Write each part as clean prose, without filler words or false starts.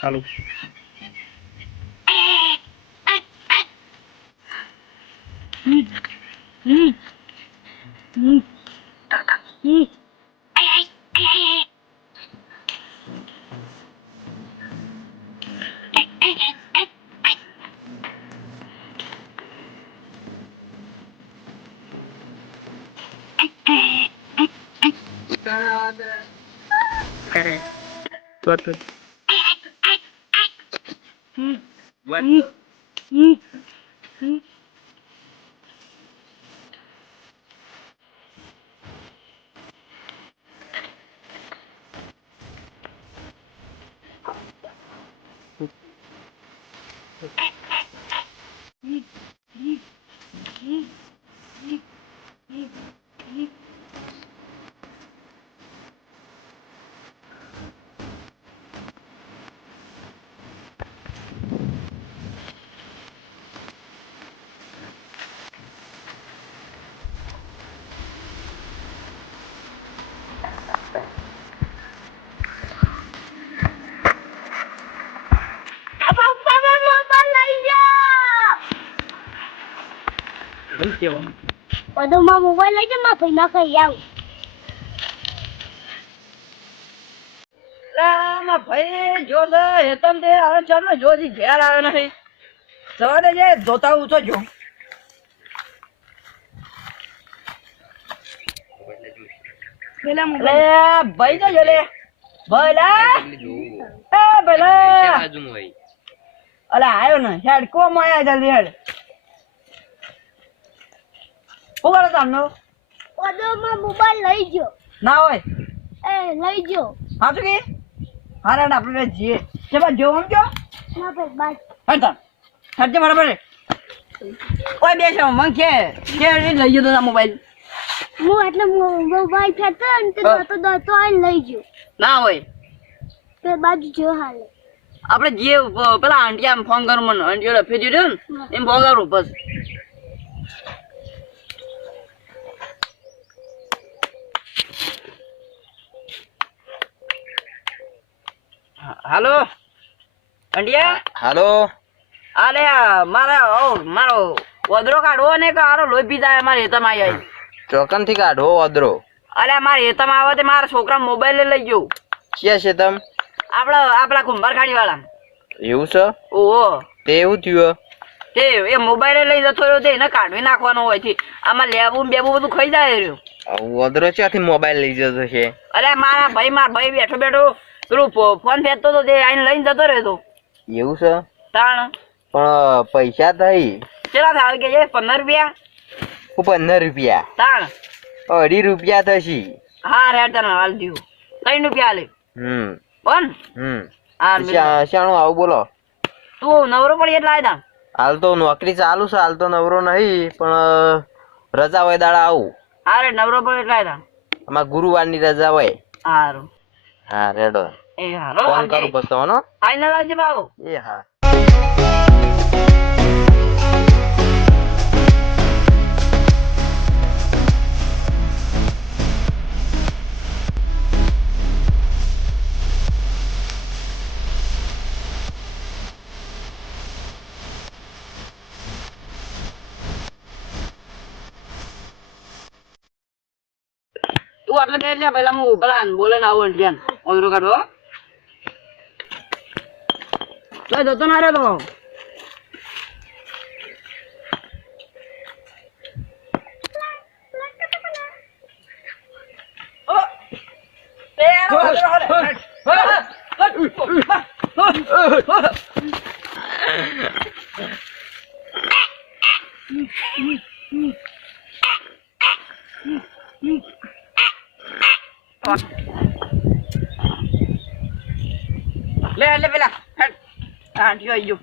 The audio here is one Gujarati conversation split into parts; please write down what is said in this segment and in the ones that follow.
હાલો કરે વાત કર વાત બધું માં મોબાઈલ લઈ જા માં ભાઈ ના કહી આવ માં ભાઈ જો લે હેતન દે હવે ચાલ જોજી ઘેર આવ્યો નથી સવારે જે જોતા હું તો જો ભાઈ તો જો લે ભલા એ ભલા અલા આવ્યો ને હેડ કોમ આયા જલ્દી હેડ ઉગાડો તારનો બધું માં મોબાઈલ લઈ ગયો ના હોય લઈ ગયો હા તો કે હારા આપણે જીએ છે બા જો આમ જો ના ભાઈ બસ હટ હટ બરાબર ઓય બેસો મન કે લઈ ગયો તો મોબાઈલ હું એટલે મોબાઈલ ફેરતો ને તે દોતો આઈ લઈ ગયો ના હોય તે બાજુ જો હાલે આપણે જે પેલા આંટી આમ ફોન કરું મને આંટી લફી દીધું ને એમ ફોન કરું બસ હાલો અંડિયા હાલો અરે મારો વદરો કાઢવો ને કે આરો લોહી પીધા મારે હેતમ આવી ચોકન થી કાઢો ઓદરો અરે મારે હેતમ આવે તે મારા છોકરા મોબાઈલ લઈ ગયો ક્યાં છે તમ આપડા કુંભાર ખાડી વાળા એવું છે ઓહો તે એવું થયું તે એ મોબાઈલ લઈ જતો રહ્યો તે એને કાઢવી નાખવાનો હોય છે આમાં લેવું બેબું બધું ખાઈ જાય રહ્યો ઓદરો ક્યાંથી મોબાઈલ લઈ જતો છે અરે મારા ભાઈ બેઠો પેલું ફોન ફેંકતો તો તે આઈને લઈને જતો રહ્યો એવું છે તાણ પણ પૈસા થઈ કેટલા થાય કે 15 રૂપિયા 15 રૂપિયા તાણ 2.5 રૂપિયા થશે હા રેડ તને હાલ દીધું 3 રૂપિયા હાલે પણ હા શાણું આવું બોલો તું નવરો પડી એટલે આવ્યા હાલ તો નોકરી ચાલુ છે હાલ તો નવરો નહીં પણ રજા હોય દાડા આવું હા રે નવરો પડી એટલે આવ્યા આમાં ગુરુવારની રજા હોય સારું હા રેડો એ હારો ફોન કરું બસ તમારો આઈને લાવજે બાબુ એ હા તું આટલે બે લે પેલા હું પેલા બોલે ના આવું ધ્યાન ઓદરો કાઢો તો જતો ના રે તો લે પેલા હા જો આયો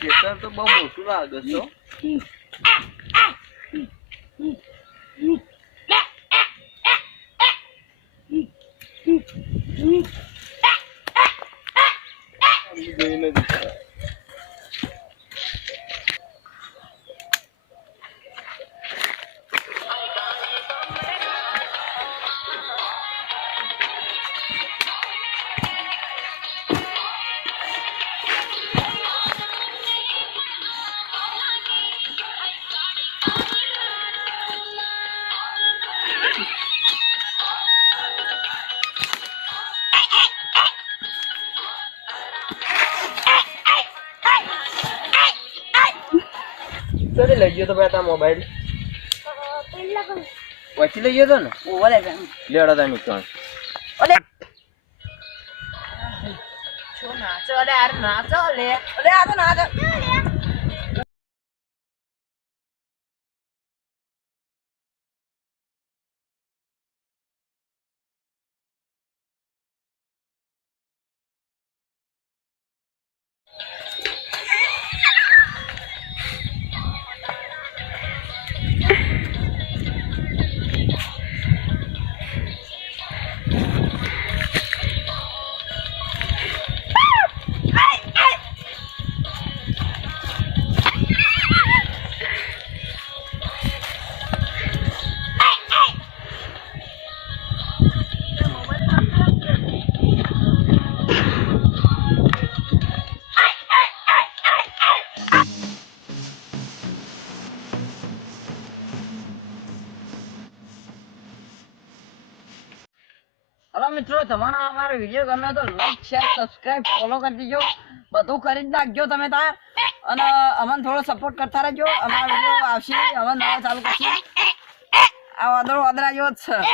ખેતર તો બહુ મોટું લાગે છે લઈ ગયો તો ભાઈ તારો મોબાઈલ પેલા પણ પછી લઈ ગયો તો ને ઓલે બેન લેવડા તા નીકળ ઓલે છો નાચો લે યાર નાચો લે ઓલે આ તો નાચો हेलो मित्रों તમારા અમારો વિડિયો ગમે તો લાઈક શેર સબસ્ક્રાઇબ ફોલો કરી દેજો બધું કરી જ નાખજો તમે તાર અને અમને થોડો સપોર્ટ કરતા રહેજો અમારો વિડિયો આવશે હવે નવા ચાલુ કરશે આ વાદળો વાદળા જેવો જ છે